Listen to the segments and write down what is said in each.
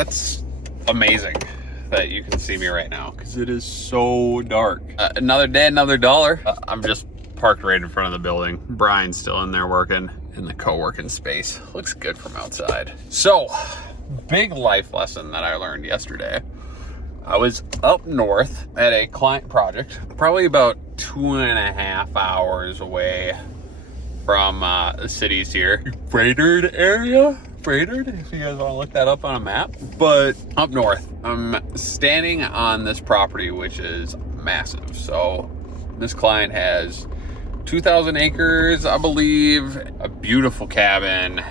That's amazing that you can see me right now because it is so dark. Another day, another dollar. I'm just parked right in front of the building. Brian's still in there working in the co-working space. Looks good from outside. So, big life lesson that I learned yesterday. I was up north at a client project, probably about 2.5 hours away from the cities here. Brainerd area? Brainerd, if you guys want to look that up on a map. But up north, I'm standing on this property, which is massive. So this client has 2,000 acres, I believe, a beautiful cabin.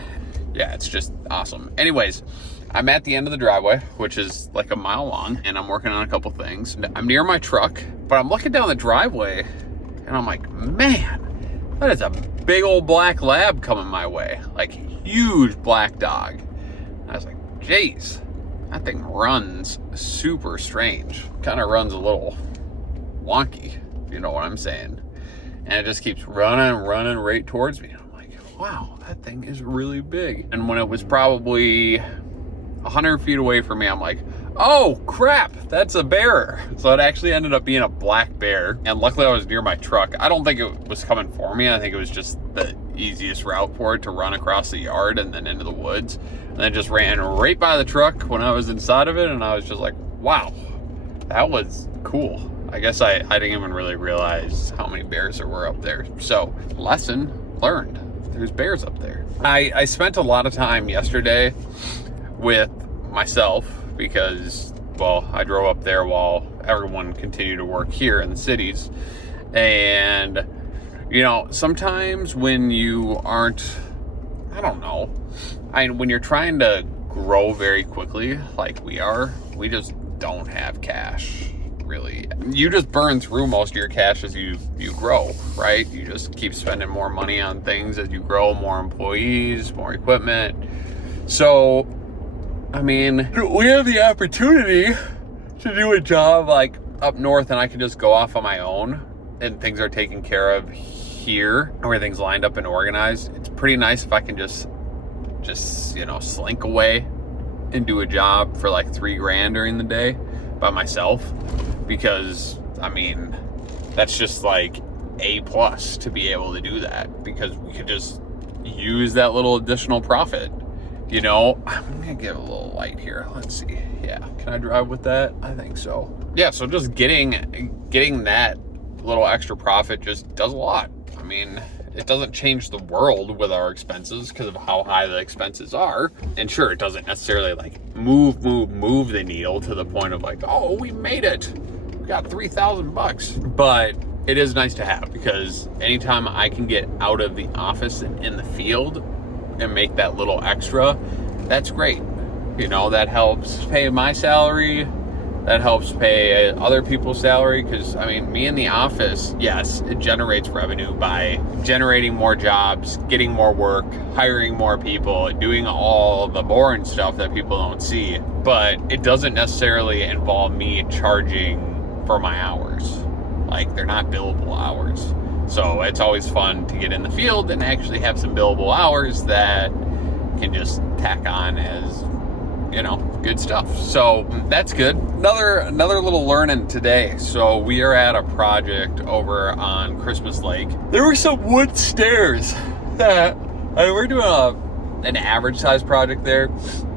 Yeah, it's just awesome. Anyways, I'm at the end of the driveway, which is like a mile long, and I'm working on a couple things. I'm near my truck, but I'm looking down the driveway, and I'm like, man, that is a big old black lab coming my way. Like, huge black dog. And I was like, geez, that thing runs super strange. Kind of runs a little wonky, if you know what I'm saying. And it just keeps running right towards me. I'm like, wow, that thing is really big. And when it was probably 100 feet away from me, I'm like, oh crap, that's a bear. So it actually ended up being a black bear. And luckily I was near my truck. I don't think it was coming for me. I think it was just the easiest route for it to run across the yard and then into the woods. And then just ran right by the truck when I was inside of it. And I was just like, wow, that was cool. I guess I didn't even really realize how many bears there were up there. So lesson learned, there's bears up there. I spent a lot of time yesterday with myself because, well, I drove up there while everyone continued to work here in the cities. And, you know, sometimes when you aren't, I don't know, when you're trying to grow very quickly like we are, we just don't have cash, really. You just burn through most of your cash as you grow, right? You just keep spending more money on things as you grow, more employees, more equipment. So, I mean, we have the opportunity to do a job like up north and I can just go off on my own and things are taken care of here. Everything's lined up and organized. It's pretty nice if I can just, you know, slink away and do a job for like $3,000 during the day by myself. Because, I mean, that's just like A+ to be able to do that because we could just use that little additional profit. You know, I'm gonna give a little light here. Let's see. Yeah, can I drive with that? I think so. Yeah, so just getting that little extra profit just does a lot. I mean, it doesn't change the world with our expenses because of how high the expenses are. And sure, it doesn't necessarily like move the needle to the point of like, oh, we made it. We got $3,000. But it is nice to have because anytime I can get out of the office and in the field and make that little extra, that's great. You know, that helps pay my salary, that helps pay other people's salary, because I mean, me in the office, yes, it generates revenue by generating more jobs, getting more work, hiring more people, doing all the boring stuff that people don't see, but it doesn't necessarily involve me charging for my hours. Like, they're not billable hours. So it's always fun to get in the field and actually have some billable hours that can just tack on as, you know, good stuff. So that's good. Another little learning today. So we are at a project over on Christmas Lake. There were some wood stairs that we're doing an average size project there.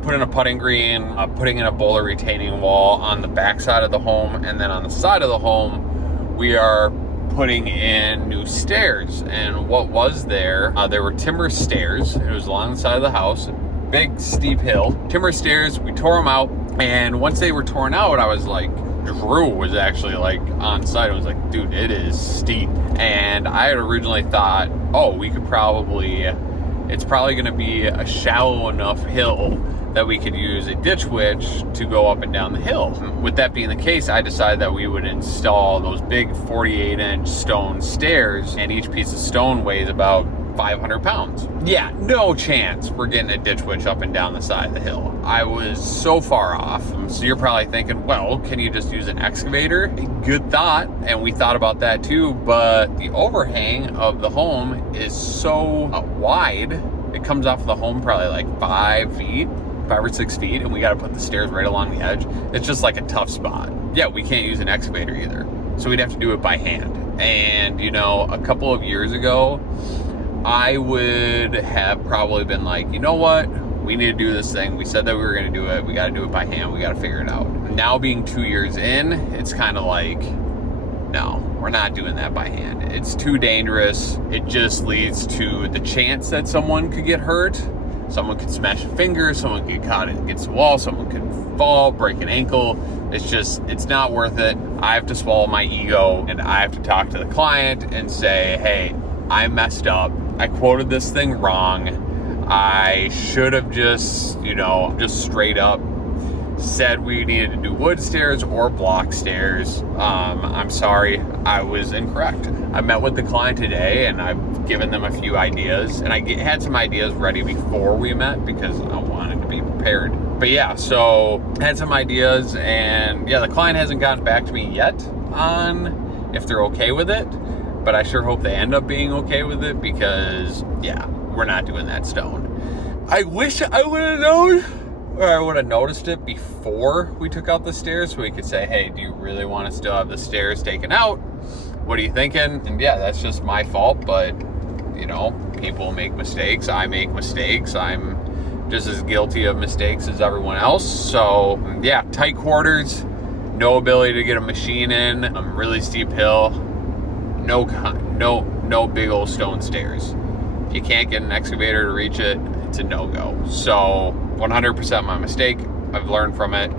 Putting a putting green, putting in a boulder retaining wall on the back side of the home, and then on the side of the home, we are putting in new stairs. And what was there were timber stairs. It was along the side of the house, big steep hill, timber stairs. We tore them out, and once they were torn out, I was like, Drew was actually like on site. I was like, dude, it is steep. And I had originally thought, oh, it's probably going to be a shallow enough hill that we could use a ditch witch to go up and down the hill. With that being the case, I decided that we would install those big 48-inch stone stairs, and each piece of stone weighs about 500 pounds. Yeah, no chance we're getting a ditch witch up and down the side of the hill. I was so far off. So you're probably thinking, well, can you just use an excavator? Good thought, and we thought about that too, but the overhang of the home is so wide. It comes off the home probably like 5 feet, 5 or 6 feet and we got to put the stairs right along the edge. It's just like a tough spot. Yeah, we can't use an excavator either. So we'd have to do it by hand. And, you know, a couple of years ago, I would have probably been like, you know what? We need to do this thing. We said that we were going to do it. We got to do it by hand. We got to figure it out. Now being 2 years in, it's kind of like, no, we're not doing that by hand. It's too dangerous. It just leads to the chance that someone could get hurt. Someone could smash a finger, someone could get caught against the wall, someone could fall, break an ankle. It's not worth it. I have to swallow my ego and I have to talk to the client and say, hey, I messed up. I quoted this thing wrong. I should have just straight up said we needed to do wood stairs or block stairs. I'm sorry, I was incorrect. I met with the client today and I've given them a few ideas, and I had some ideas ready before we met because I wanted to be prepared. But yeah, so I had some ideas, and yeah, the client hasn't gotten back to me yet on if they're okay with it, but I sure hope they end up being okay with it because yeah, we're not doing that stone. I wish I would have known, or I would have noticed it before we took out the stairs so we could say, hey, do you really want to still have the stairs taken out? What are you thinking? And yeah, that's just my fault, but you know, people make mistakes. I make mistakes. I'm just as guilty of mistakes as everyone else. So yeah, tight quarters, no ability to get a machine in, really steep hill, no big old stone stairs. If you can't get an excavator to reach it, it's a no-go. So 100% my mistake. I've learned from it.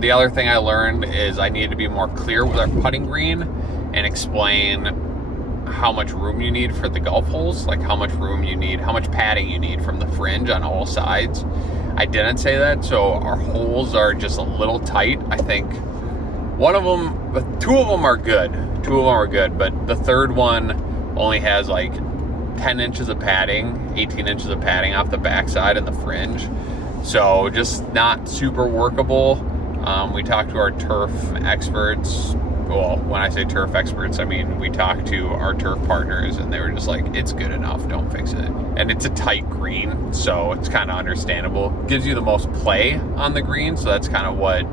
The other thing I learned is I needed to be more clear with our putting green and explain how much room you need for the golf holes, like how much room you need, how much padding you need from the fringe on all sides. I didn't say that, so our holes are just a little tight. I think two of them are good, but the third one only has like 10 inches of padding, 18 inches of padding off the backside and the fringe. So just not super workable. We talked to our turf experts. Well, when I say turf experts, I mean we talked to our turf partners and they were just like, it's good enough, don't fix it. And it's a tight green, so it's kind of understandable. Gives you the most play on the green, so that's kind of what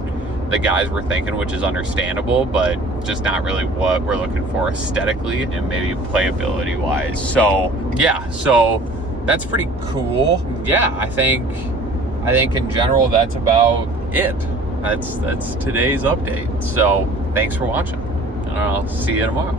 the guys were thinking, which is understandable, but just not really what we're looking for aesthetically and maybe playability wise. So yeah, so that's pretty cool. Yeah, I think in general that's about it. That's today's update. So thanks for watching, and I'll see you tomorrow.